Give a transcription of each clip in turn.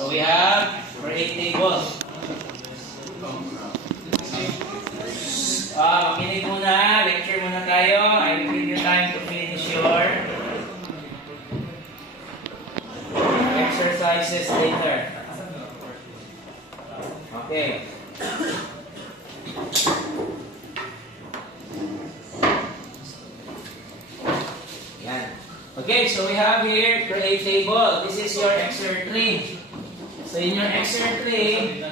So we have create table. Makinig muna, lecture muna tayo. I will give you time to finish your exercises later. Okay. Yan. Okay, so we have here create table. This is your exercise 3. So in your exercise 3,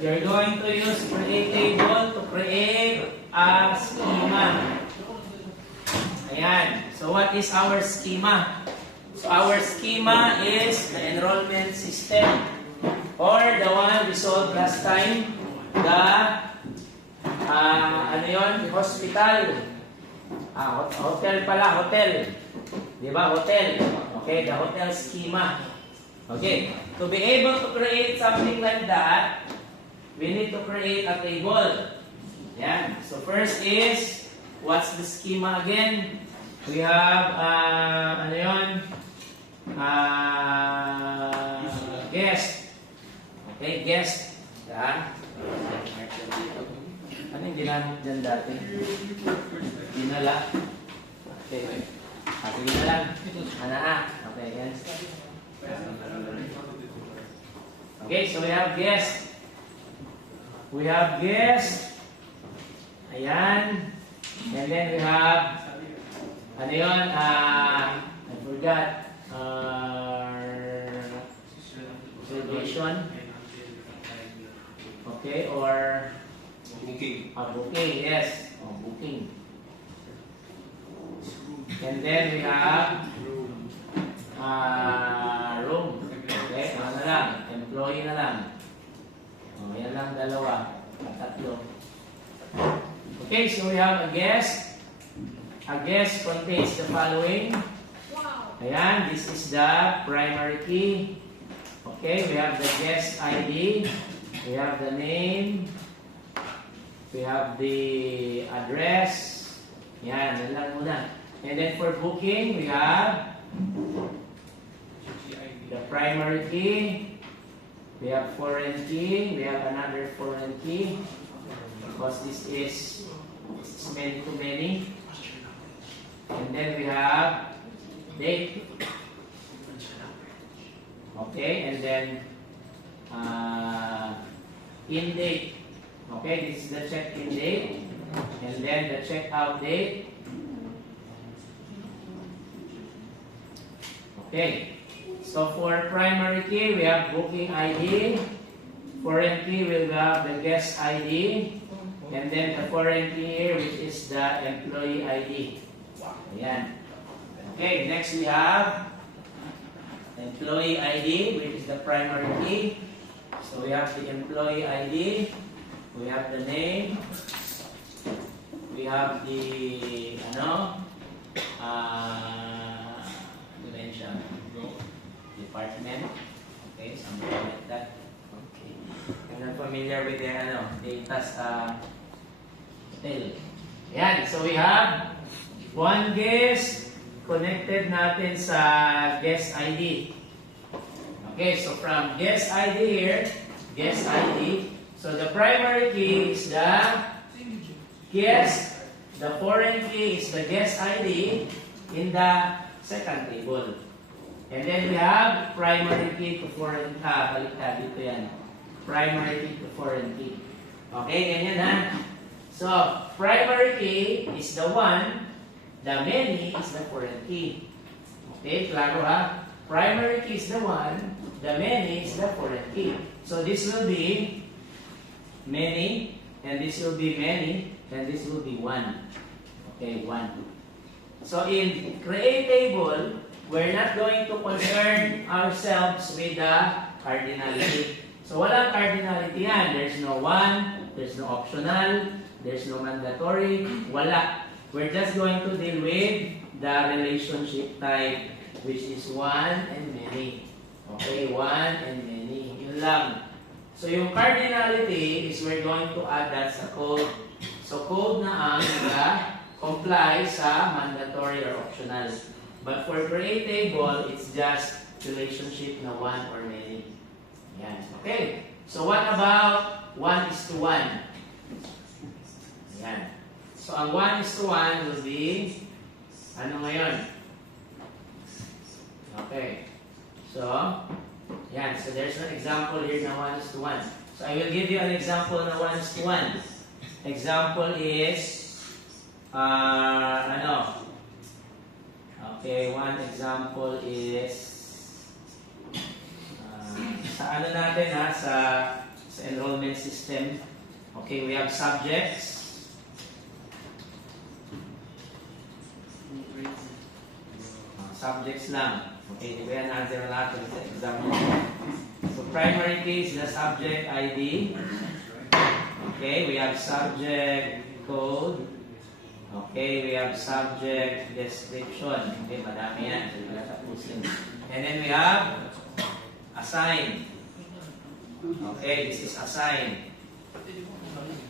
you're going to use create table to create a schema. Ayan. So what is our schema? So our schema is the enrollment system, or the one we solved last time, the the hospital. Hotel pala, hotel. Diba? Hotel. Okay, the hotel schema. Okay, to be able to create something like that, we need to create a table. Yeah. So first is, what's the schema again? We have, guest. Okay, guest. Yeah. Ano yung ginamit dyan dati? Dinala. Okay. Sige na lang. Okay, yan. Okay, so we have guest. We have guest. Ayan. And then we have, I forgot. Reservation. Okay, or booking. Booking, yes. Booking. And then we have room. Okay, ano na lang? Employee na lang. Yan lang dalawa. Tatlo. Okay, so we have a guest. A guest contains the following. Ayan, this is the primary key. Okay, we have the guest ID. We have the name. We have the address. Yan lang muna. And then for booking, we have the primary key. We have foreign key. We have another foreign key. Because this is many to many. And then we have date. Okay, and then in date. Okay, this is the check-in date. And then the check-out date. Okay, so for primary key, we have booking ID. Foreign key, we'll have the guest ID. And then the foreign key here, which is the employee ID. Ayan. Okay, next we have employee ID, which is the primary key. So we have the employee ID. We have the name. We have the, department. Okay, something like that. Okay. I'm not familiar with their data sa hotel. Ayan, so we have one guest connected natin sa guest ID. Okay, so from guest ID here, guest ID. So the primary key is the guest, the foreign key is the guest ID in the second table. And then we have primary key to foreign key. Baliktad dito yan. Primary key to foreign key. Okay, ganyan ha. So, primary key is the one, the many is the foreign key. Okay, klaro ha? Primary key is the one, the many is the foreign key. So, this will be many, and this will be many, and this will be one. Okay, one. So, in create table, we're not going to concern ourselves with the cardinality. So, walang cardinality yan. There's no one, there's no optional, there's no mandatory, wala. We're just going to deal with the relationship type, which is one and many. Okay, one and many. Yun lang. So, yung cardinality is we're going to add that sa code. So, code na ang comply sa mandatory or optional. But for create table, it's just relationship na one or many. So what about 1:1? Ayan. So ang 1:1 will be, ano ngayon? Okay. So, yan. So there's an example here na 1:1. So I will give you an example na 1:1. Example is, okay, one example is, sa ano natin ha, sa enrollment system. Okay, we have subjects. Subjects lang. Okay, di ba yan answer natin sa example. So primary key is the subject ID. Okay, we have subject code. Okay, we have subject description. Okay, madami yan. So, tapusin. And then we have assign. Okay, this is assign.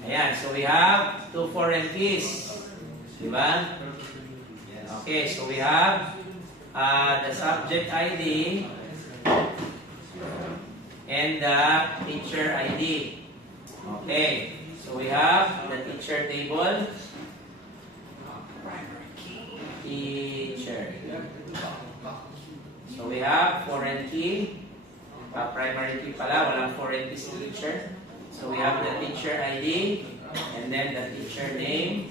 Ayan, so we have two foreign keys. Diba? Okay, so we have the subject ID and the teacher ID. Okay, so we have the teacher table. Teacher. So we have foreign key. Primary key pala, walang foreign key sa teacher. So we have the teacher ID and then the teacher name,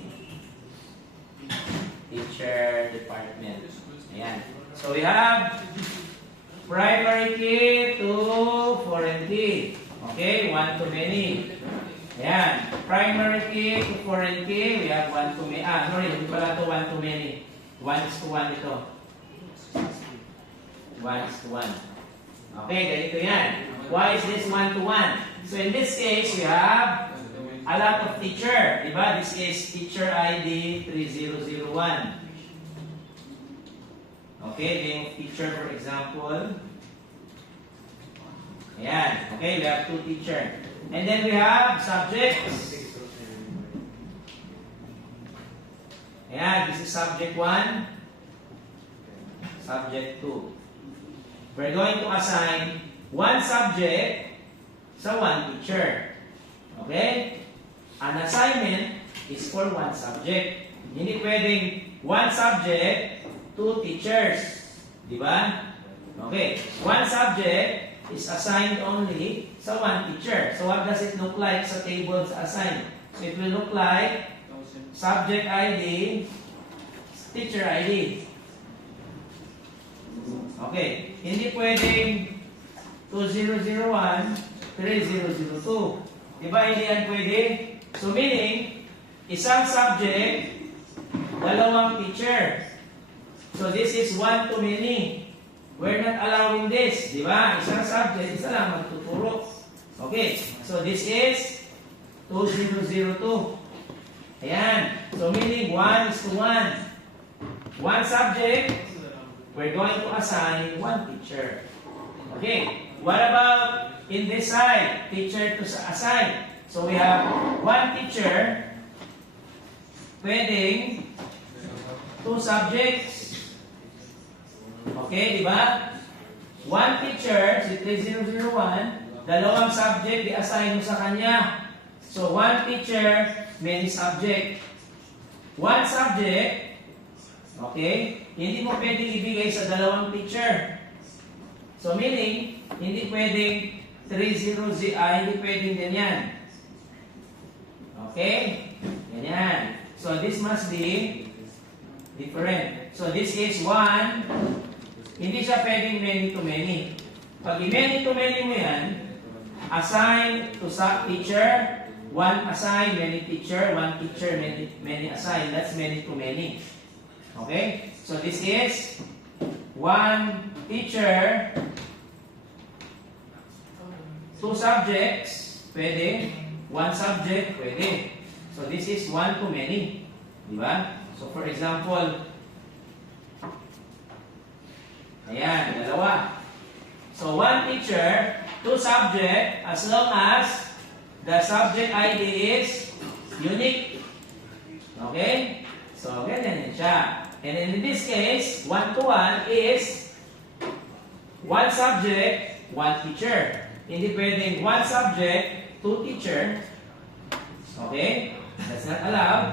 teacher department. Ayan. So we have primary key to foreign key. Okay, one to many. Ayan. Primary key to foreign key, we have one to many. Sorry, hindi pala to one to many. 1:1 ito. 1:1. Okay, ganito yan. Why is this 1:1? So in this case, we have a lot of teacher. Diba? This is teacher ID 3001. Okay, name of teacher for example. Ayan. Okay, we have two teacher. And then we have subjects. Ayan, this is subject 1. Subject 2. We're going to assign one subject sa one teacher. Okay? An assignment is for one subject. Hindi pwedeng one subject, two teachers. Di ba? Okay. One subject is assigned only sa one teacher. So what does it look like sa table sa assign? So it will look like subject ID, teacher ID. Okay. Hindi pwedeng 2001, 3002. Diba hindi yan pwede? So meaning, isang subject, dalawang teacher. So this is one to many. We're not allowing this. Diba? Isang subject, isa lang magtuturo. Okay. So this is 2002. Ayan. So meaning 1:1. One subject, we're going to assign one teacher. Okay. What about in this side? Teacher to assign. So we have one teacher, pwedeng two subjects. Okay, di ba? One teacher, si 3001, dalawang subject i-assign mo sa kanya. So one teacher, many subject. One subject, okay, hindi mo pwedeng ibigay sa dalawang teacher. So meaning, hindi pwedeng 30, hindi pwedeng ganyan. Okay? Ganyan. So this must be different. So this is 1. Hindi siya pwedeng many to many. Pag many to many mo yan, assign to teacher, one assign, many teacher, one teacher, many assign. That's many to many. Okay? So this is one teacher, two subjects, pwede. One subject, pwede. So this is one to many. Diba? So for example, ayan, dalawa. So one teacher, two subject, as long as the subject ID is unique. Okay? So ganyan yan siya. And in this case, 1:1 is one subject, one teacher. Hindi pwedeng one subject, two teacher. Okay? That's not allowed.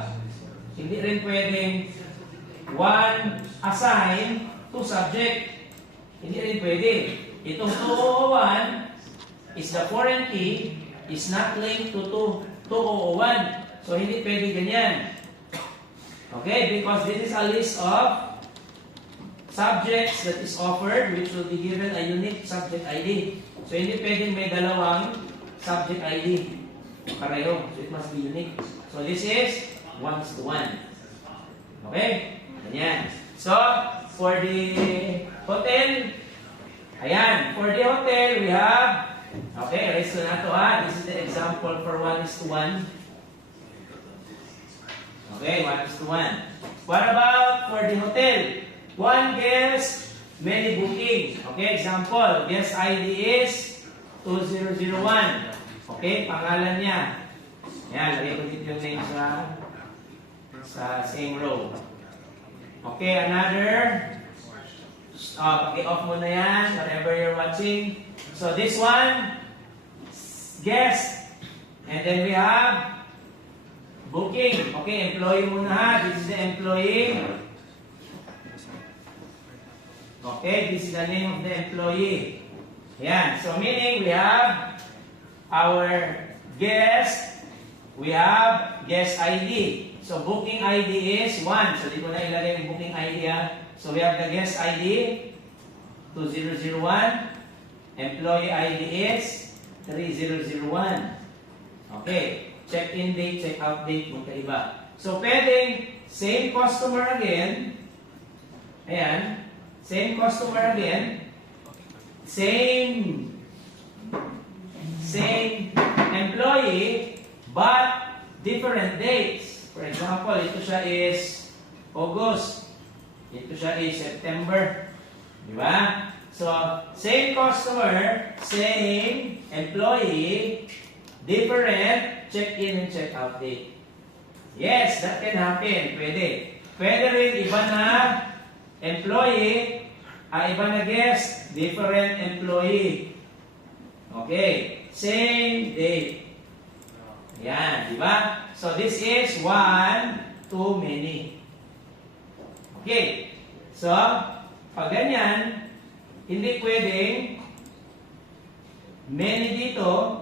Hindi rin pwedeng one assign, two subject. Hindi rin pwede. Itong 201 is the foreign key is not linked to 201. So, hindi pwede ganyan. Okay? Because this is a list of subjects that is offered which will be given a unique subject ID. So, hindi pwedeng may dalawang subject ID. Pareho. So, it must be unique. So, this is 1:1. Okay? Ganyan. So, for the hotel, ayan. For the hotel, we have, okay, erase ko na ito ha. This is the example for 1:1. Okay, 1:1. What about for the hotel? One guest, many booking. Okay, example, guest ID is 2001. Okay, pangalan niya. Ayan, lagay ko dito yung name sa same row. Okay, another. Paki-off mo na yan, whatever you're watching. So this one, guest. And then we have booking. Okay, employee muna ha. This is the employee. Okay, this is the name of the employee. Ayan, so meaning we have our guest, we have guest ID. So booking ID is 1. So dito na ilagay yung booking ID ha. So we have the guest ID 2001. Employee ID is 3001. Okay. Check-in date, check-out date, magkaiba. So pwedeng same customer again. Ayan. Same customer again. Same employee, but different dates. For example, ito siya is August. Ito siya is September. Di ba? So, same customer, same employee, different check-in and check-out date. Yes, that can happen. Pwede. Pwede rin iba na employee, iba na guest, different employee. Okay. Same date. Yan, di ba? So, this is one too many. Okay. So, pag ganyan, hindi pwedeng many dito,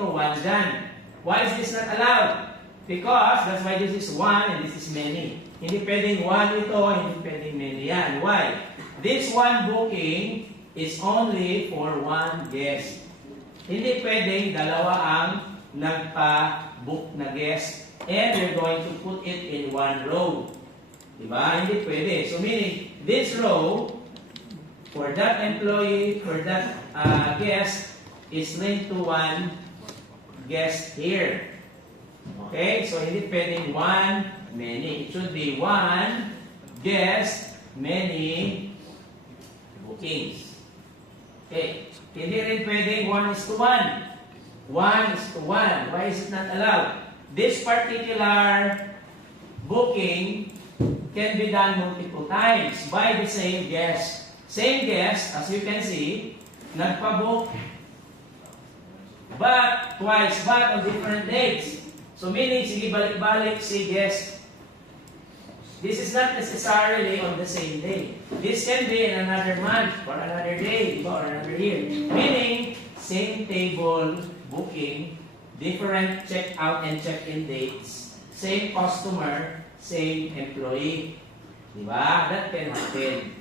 one dyan. Why is this not allowed? Because that's why this is one and this is many. Hindi pwedeng one ito, hindi pwedeng many yan. Why? This one booking is only for one guest. Hindi pwedeng dalawa ang nagpa-book na guest and you're going to put it in one row. Diba? Hindi pwede. So meaning, this row, for that employee, for that guest, is linked to one guest here. Okay? So hindi pwedeng one, many. It should be one guest, many bookings. Okay. Hindi rin pwedeng 1:1. 1:1. Why is it not allowed? This particular booking can be done multiple times by the same guest. Same guest, as you can see, nagpa-book, but twice, but on different dates. So meaning, sige balik-balik si guest. This is not necessarily on the same day. This can be in another month or another day or another year. Meaning, same table booking, different check-out and check-in dates, same customer, same employee. Diba? That can happen.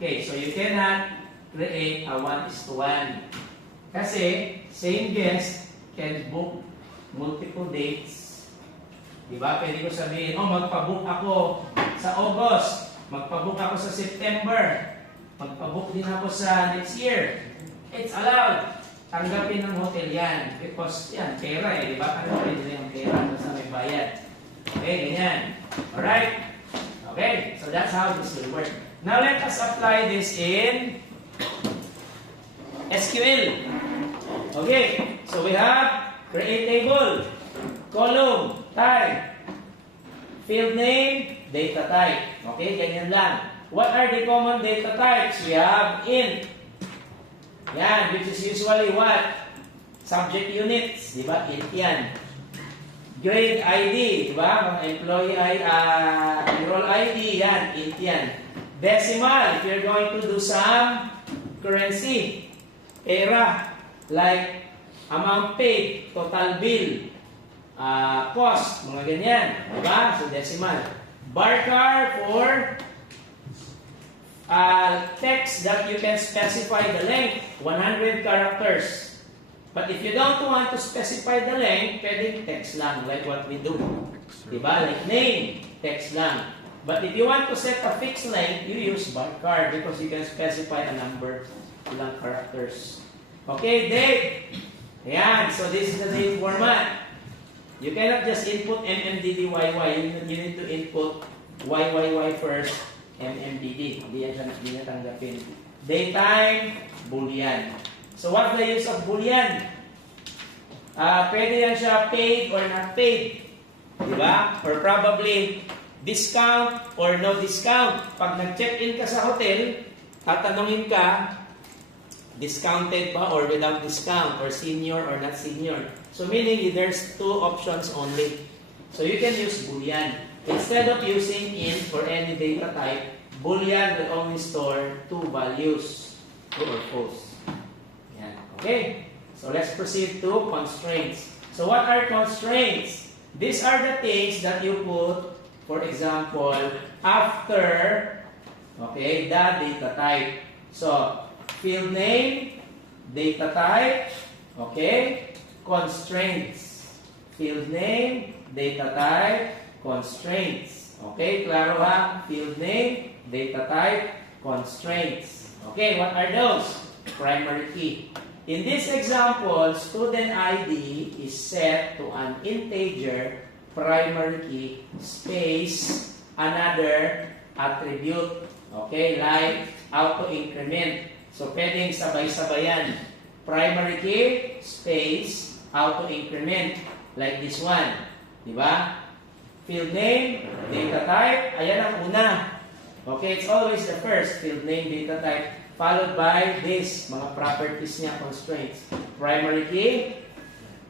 Okay, so you cannot create a 1:1. Kasi, same guest can book multiple dates. Diba? Pwede ko sabihin, magpabook ako sa August, magpabook ako sa September, magpabook din ako sa next year. It's allowed. Tanggapin ng hotel yan. Because yan, pera eh. Diba? Tanggapin nila yung pera basta may bayad. Okay, ganyan. Alright? Okay, so that's how this will work. Now let us apply this in SQL. Okay, so we have create table, column, type, field name, data type. Okay, ganyan lang. What are the common data types? We have int, Yan, which is usually what? Subject units, di ba? Int yan. Grade ID, di ba? Mga employee enroll ID, yan, int yan. Decimal, if you're going to do some currency, era, like amount paid, total bill, cost, mga ganyan, di ba? So decimal. Barchar for text that you can specify the length, 100 characters. But if you don't want to specify the length, pwedeng text lang, like what we do. Diba? Like name, text lang. But if you want to set a fixed length, you use barchar because you can specify a number, ilang characters. Okay, date. Ayan, so this is the date format. You cannot just input MMDDYY. You need to input YYY first, MMDD. Hindi yan tanggapin. Daytime, Boolean. So what's the use of Boolean? Pwede yan siya paid or not paid. Diba? Or probably discount or no discount. Pag nag-check-in ka sa hotel, tatanungin ka, discounted ba or without discount, or senior or not senior. So meaning there's two options only. So you can use Boolean. Instead of using int for any data type, Boolean will only store two values, true or false. Yan. Okay? So let's proceed to constraints. So what are constraints? These are the things that you put, for example, after, okay, the data type. So, field name, data type, okay, constraints. Field name, data type, constraints. Okay, klaro ha? Field name, data type, constraints. Okay, what are those? Primary key. In this example, student ID is set to an integer primary key space another attribute. Okay, like auto-increment. So, pwedeng sabay-sabayan. Primary key space auto-increment. Like this one. Diba? Field name, data type. Ayan ang una. Okay, it's always the first. Field name, data type. Followed by this, mga properties niya, constraints. Primary key,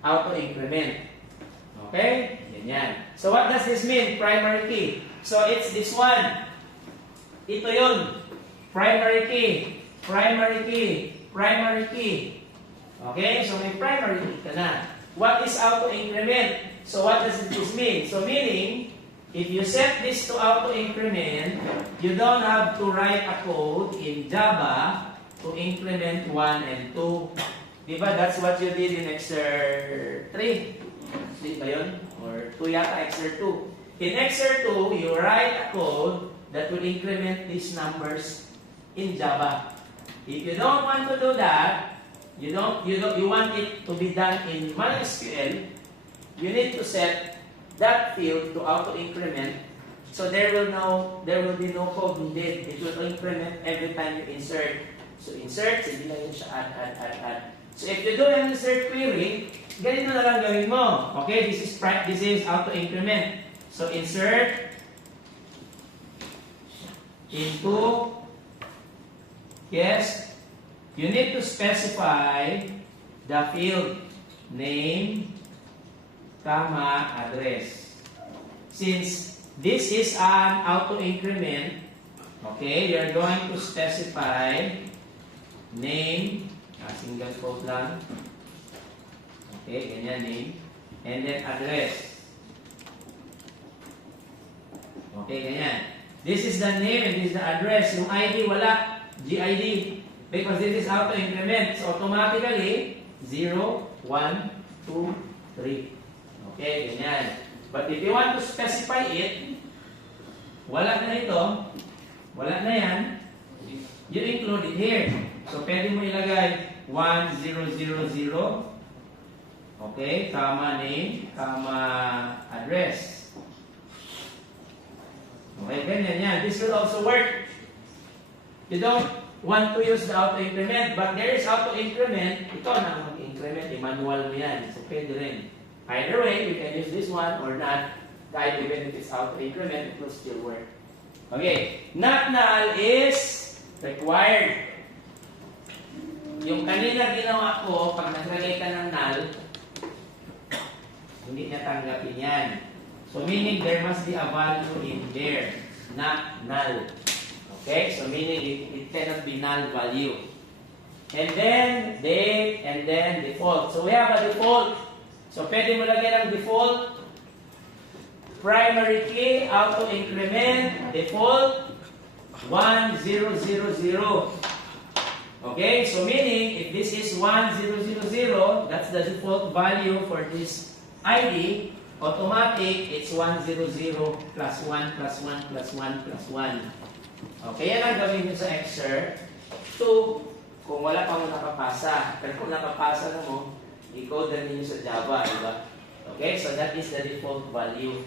auto-increment. Okay? Yan. So what does this mean, primary key? So it's this one. Ito yun. Primary key, primary key, primary key. Okay? So may primary key ka na. What is auto-increment? So what does this mean? So meaning, if you set this to auto-increment, you don't have to write a code in Java to increment 1 and 2. Diba? That's what you did in Exer 3. Di ba yun? Or 2 yata, Exer 2. In Exer 2, you write a code that will increment these numbers in Java. If you don't want to do that, you want it to be done in MySQL, you need to set that field to auto-increment, so there will be no code needed. It will increment every time you insert. So insert, sige lang yun siya, add. So if you do an insert query, ganito na lang gawin mo. Okay, this is auto-increment. So insert into, yes, you need to specify the field name, address. Since this is an auto-increment, okay, you're going to specify name, single quote lang, okay, ganyan name, and then address. Okay, ganyan. This is the name and this is the address. Yung ID wala, GID, because this is auto-increment. So automatically, 0, 1, 2, 3. Okay, ganyan. But if you want to specify it, wala na ito, wala na yan, you include it here. So, pwede mo ilagay 1000, okay, comma name, comma address. Okay, ganyan yan. This will also work. You don't want to use the auto-increment, but there is auto-increment, ito na mag-increment, manual mo yan. So, pwede rin. Either way, you can use this one or not. Kahit even if it's auto-increment, it will still work. Okay, not null is required. yung kanina ginawa ko, pag naglagay ka ng null, hindi niya tanggapin yan. So meaning there must be a value in there, not null. Okay? So meaning it cannot be null value. And then date, and then default. So we have a default. So pwede mo lagyan ng default. Primary key, auto increment, default, 1000. Okay? So meaning, if this is 1000, that's the default value for this ID, automatic, it's 100 plus 1 plus 1 plus 1 plus 1. Okay, yan ang gawin nyo sa excerpt. 2, kung wala pa mo nakapasa. Pero kung nakapasa na mo, i-code ninyo sa Java, di ba? Okay, so that is the default value.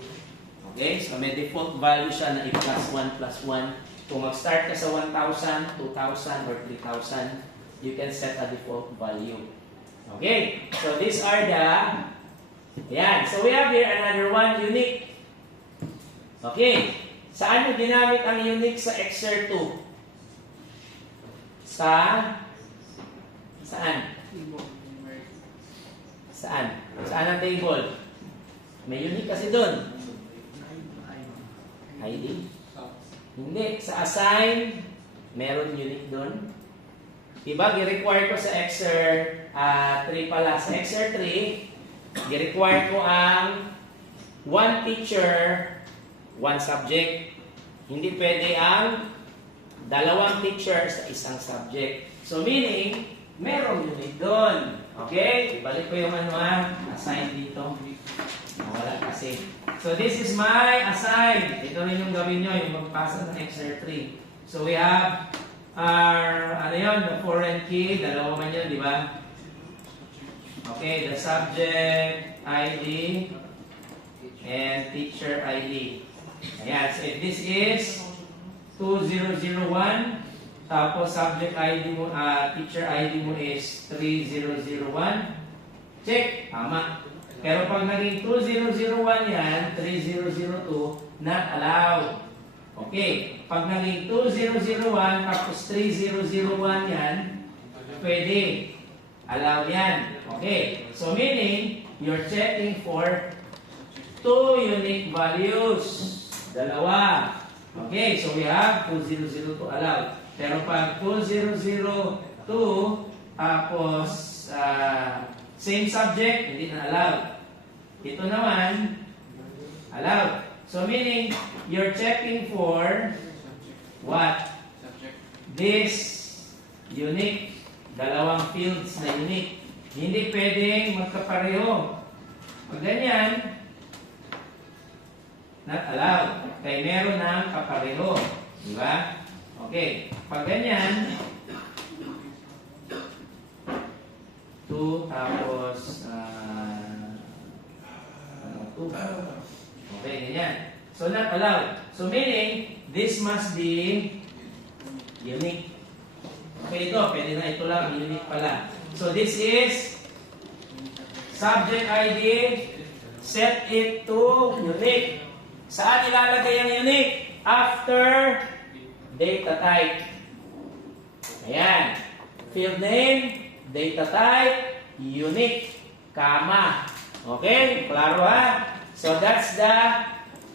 Okay, so may default value siya na i-plus 1 plus 1. Kung mag-start ka sa 1,000, 2,000, or 3,000, you can set a default value. Okay, so these are the... Yan. So we have here another one, unique. Okay. Saan nyo ginamit ang unique sa excerpt 2? Saan? Saan ang table? May unique kasi doon. ID? Hindi. Sa assign, meron unique doon. Diba? I-require ko sa excerpt 3 pala. Sa excerpt 3, i-require ko ang one teacher, one subject. Hindi pwede ang dalawang teacher sa isang subject. So meaning, merong unit doon. Okay? Ibalik ko yung assign dito. Wala kasi. So this is my assign. Ito rin yung gawin nyo, yung magpasa ng excerpt 3. So we have our, the foreign key. Dalawa man yun, di ba? Okay, the subject ID and teacher ID. Ayan, so if this is 2001, tapos subject ID mo, teacher ID mo is 3001, check, tama. Pero pag naging 2001 yan, 3002, not allowed. Okay, pag naging 2001 tapos 3001 yan, pwede. Allow yan. Okay. So meaning, you're checking for 2 unique values. Dalawa. Okay. So we have 2002 allowed. Pero pag 2002, tapos same subject, hindi na allowed. Ito naman, allowed. So meaning, you're checking for what? This unique. Dalawang fields na unique. Hindi pwedeng magkapareho. Pag ganyan, not allowed. Kaya meron ng kapareho. Di ba? Okay. Pag ganyan, 2 tapos 2. Okay, ganyan. So not allowed. So meaning, this must be unique. Okay, pwede na ito lang, unique pala. So this is subject ID, set it to unique. Saan ilalagay ang unique? After data type. Ayan. Field name, data type, unique, comma. Okay, klaro ha? So that's the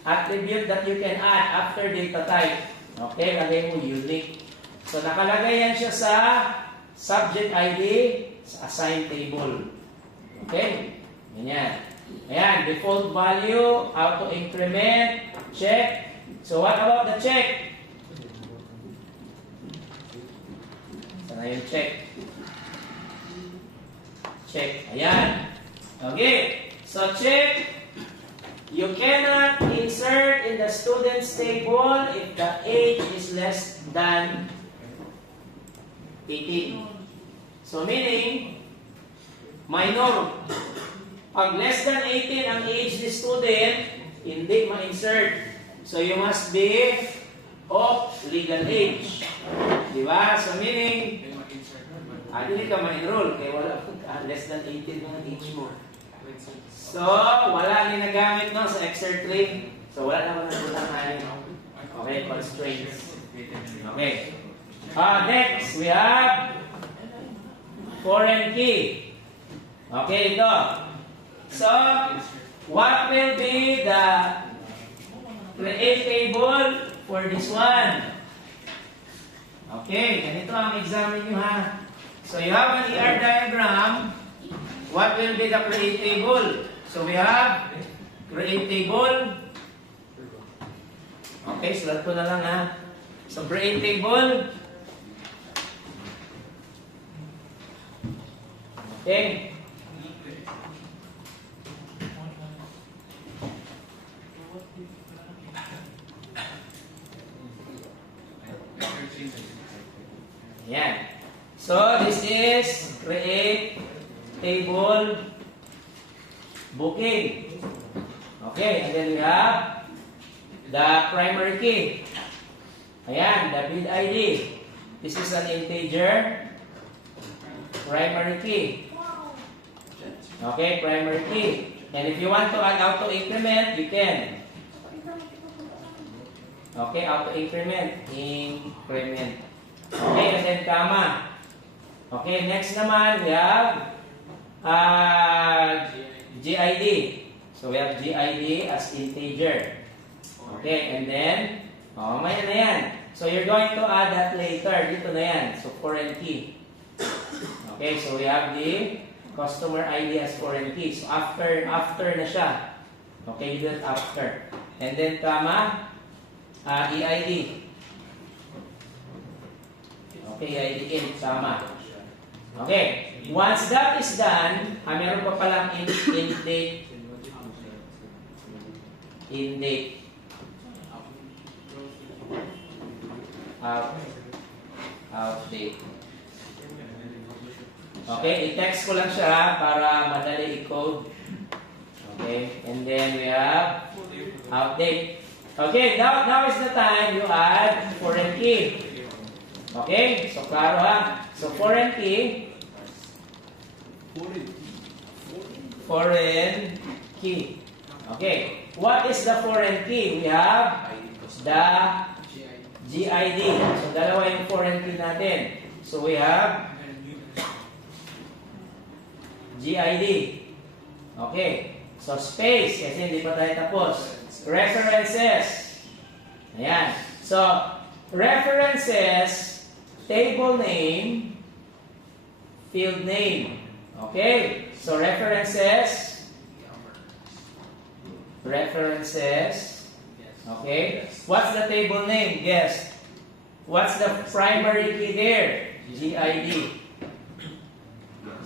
attribute that you can add after data type. Okay, lagay mo unique. So, nakalagay yan siya sa subject ID sa assign table. Okay? Ganyan. Ayan, default value, auto increment, check. So, what about the check? Sana yung check. Check. Ayan. Okay. So, check. You cannot insert in the student's table if the age is less than 18. So meaning, minor. Pag less than 18 ang age ni student, hindi ma-insert. So you must be of legal age. Diba? So meaning, hindi ka ma-enroll kaya wala less than 18 ang age mo. So, wala ginagamit no sa excerpt 3. So wala naman nagpunta tayo. Okay, constraints. Okay. Next, we have foreign key. Okay, ito. So, what will be the create table for this one? Okay, ganito ang examine nyo ha. So, you have an ER diagram. What will be the create table? So, we have create table. Okay, sulat ko na lang ha. So, create table. Okay. Yan. So, this is create table booking. Okay, and then we have the primary key. Ayan, the bid ID. This is an integer primary key. Okay, primary key. And if you want to add auto increment, you can. Okay, auto increment. Increment. Okay, and then comma. Okay, next naman, we have GID. So we have GID as integer. Okay, and then, maya na yan. So you're going to add that later. Dito na yan. So foreign key. Okay, so we have the customer ID as foreign key. So after na siya. Okay, you do it after. And then comma, EID. Okay, EID in, sama. Okay, once that is done, meron pa palang in date. In date. Out date. Okay, i-text ko lang siya para madali i-code. Okay, and then we have outdate. Okay, now is the time you add foreign key. Okay, so klaro ha. So foreign key. Foreign key. Okay, what is the foreign key? We have the GID. So dalawa yung foreign key natin. So we have GID. Okay. So space, kasi hindi pa tayo tapos. References. Ayan. So, references, table name, field name. Okay. So, references. References. Okay. What's the table name? Guess. What's the primary key there? GID.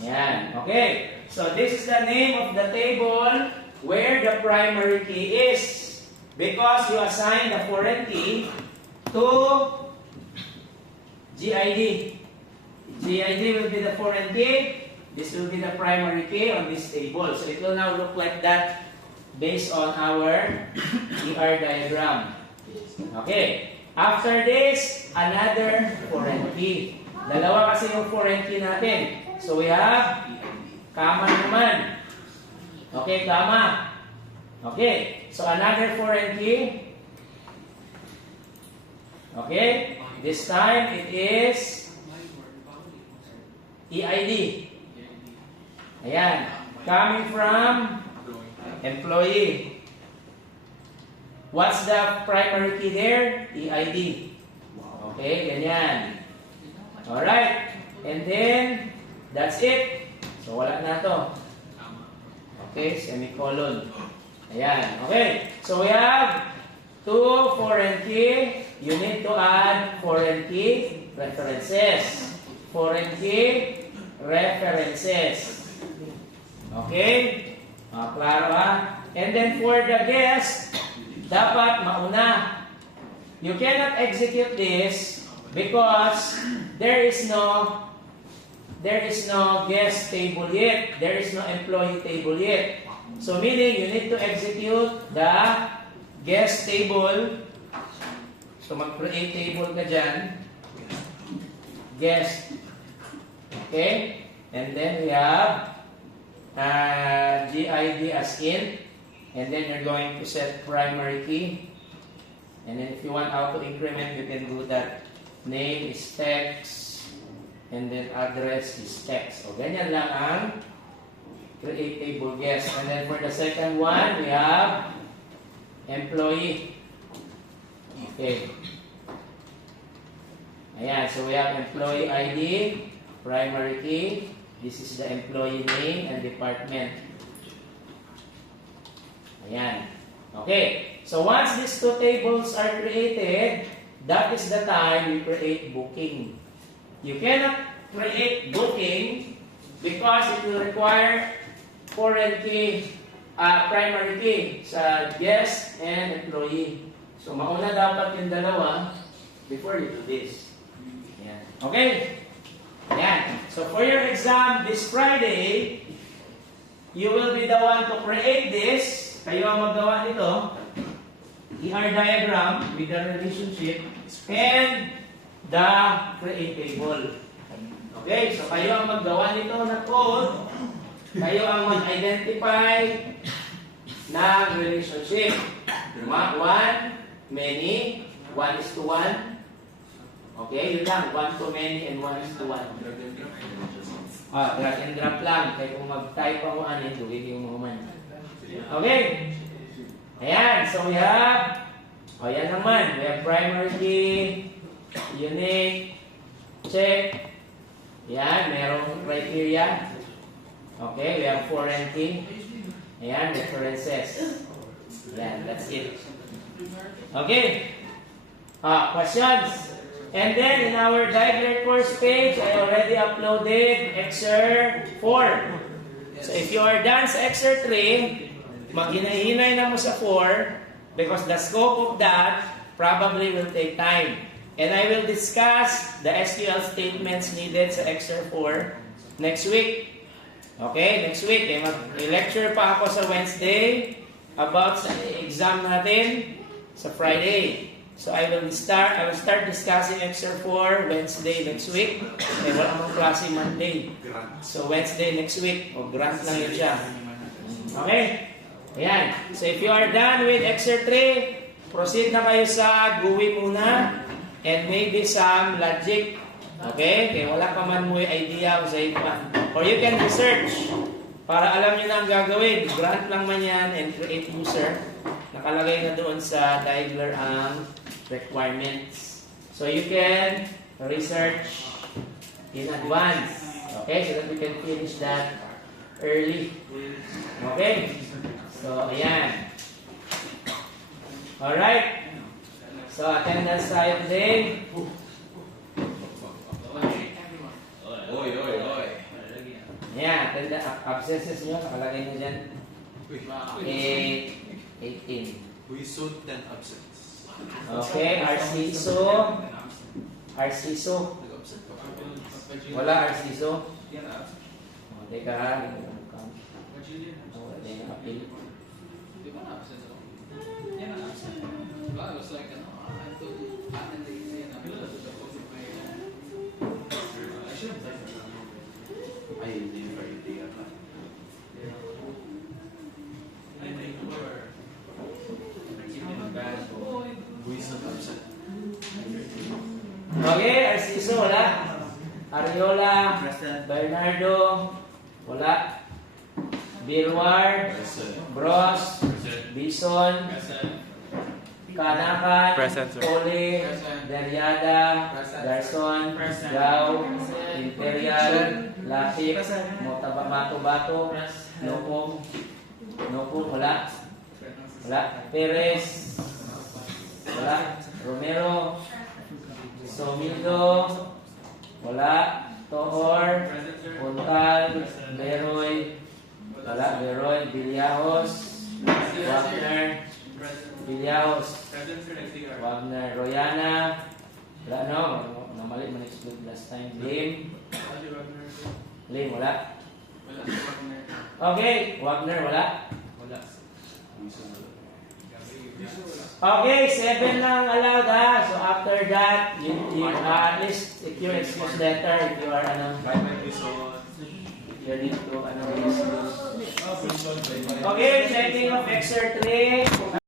Yan. Okay. So, this is the name of the table where the primary key is. Because you assign the foreign key to GID. GID will be the foreign key. This will be the primary key on this table. So, it will now look like that based on our ER diagram. Okay. After this, another foreign key. Dalawa kasi yung foreign key natin. So, we have comma naman. Okay, comma. Okay. So, another foreign key. Okay. This time, it is EID. Ayan. Coming from employee. What's the primary key there? EID. Okay, ganyan. Alright. And then, that's it. So, wala na to. Okay, semicolon. Ayan. Okay. So, we have two foreign key. You need to add foreign key references. Foreign key references. Okay? Klaro ha? And then for the guest, dapat mauna. You cannot execute this because there is no guest table yet. There is no employee table yet. So meaning you need to execute the guest table. So mag-create table ka dyan. Guest. Okay? And then we have GID as int. And then you're going to set primary key. And then if you want auto increment, you can do that. Name is text. and then address is text. O ganyan lang ang create table guest. And then for the second one, we have employee. Okay. Ayan, so we have employee ID, primary key. This is the employee name and department. Ayan. Okay. So once these two tables are created, that is the time we create booking. You cannot create booking because it will require foreign key, primary key sa guest and employee. So mauna dapat yung dalawa before you do this. Ayan. Okay? Ayan. So for your exam this Friday, you will be the one to create this. Kayo ang maggawa nito. ER diagram with the relationship and the create table. Okay? So kayo ang maggawa nito na code. Kayo ang mag-identify ng relationship. One, many, 1:1. Okay, yun lang. 1 to many and 1:1. Drag and drop lang. Kaya kung mag-type ako anin, duwig yung mga man. Okay. Ayan. So we have, yan naman. We have primary key, unique, check. Ayan, merong criteria. Okay, we have foreign key. Ayan, references. Ayan, that's it. Okay. Questions? And then in our Diagler course page, I already uploaded Excerpt 4. So if you are done sa Excerpt 3, maghinay-hinay na mo sa 4 because the scope of that probably will take time. And I will discuss the SQL statements needed sa Excerpt 4 next week. Okay, next week. Mag-lecture pa ako sa Wednesday about sa exam natin sa Friday. So I will start discussing Excerpt 4 Wednesday next week. Eh, wala mong klase Monday. So Wednesday next week. O grant lang yun siya. Okay? Ayan. So if you are done with Excerpt 3, proceed na kayo sa GUI muna. And maybe some logic. Okay? Kaya wala pa man mo yung idea o sa iba. Or you can research. Para alam nyo na ang gagawin. Grant lang man yan and create user. Nakalagay na doon sa Diagler ang requirements. So you can research in advance. Okay? So that we can finish that early. Okay? So, ayan. Alright. So, attendance tayo today. Ayan. Absences nyo. Nakalagay nyo dyan. 18. We should 10 absence. Okay, RCSO. Wala RCSO. Teka ha, hindi ko count. Wala na yung appeal. Ay, hindi pa idea pa. We should absent. Okay, RCSO wala. Ariola, Bernardo, wala. Birwar, Bros, Bison, Kanakan, Pole, Deriada, Garson, Gao, Imperial, Lapik, Mato-Bato, Nopong, wala. Wala. Perez, wala. Romero, Somildo, wala. Tohor, Puntal, Beroy, wala. Beroy, Villajos, Wagner, Villajos, Wagner, Royana, wala no. Namali man exclude last time. Lim, wala. Okay, Wagner, wala. Okay, 7 lang allowed ha. So after that, you at least if you excuse letter, if you are you need to excuse. Okay, checking of Excerpt 3.